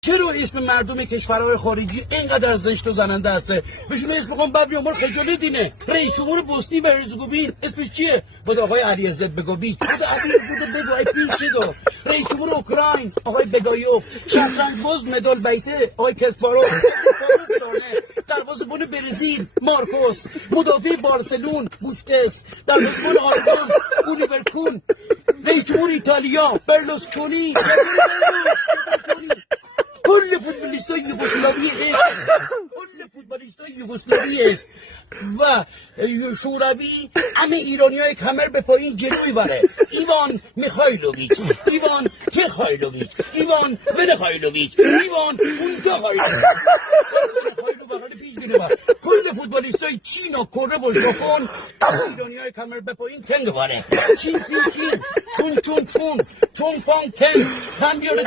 چرا اسم مردم کشورهای خارجی اینقدر زشت و زننده هسته؟ بهشون اسم بگم بعد بیامور خجالی دینه. رئیس جمهور بوسنی و هرزگوین اسمش چیه؟ بود آقای علیعزت بگویچ. بود بگو ای پیچیدو. رئیس جمهور اوکراین آقای بگایوف. شطرنج باز مدال بیته آقای کسپاروف. دروازه‌بان برزیل مارکوس. مدافع بارسلون بوسکس. دروازه‌بان آلمان اولیور. رئیس جمهور ایتالیا برلوسکونی. کل فوتبالیستای یوگسلاوی است و شوروی همه ایرانیای کمر به پایین جلوی بره. ایوان میخایلوویچ، ایوان تخایلوویچ، ایوان ونخایلوویچ، ایوان اونتخایلوویچ. کل فوتبالیستای چین و کره و ژاپن ایرانیای کمر به پایین کنگ بره. چین فی چون چون فان کن کم بیاره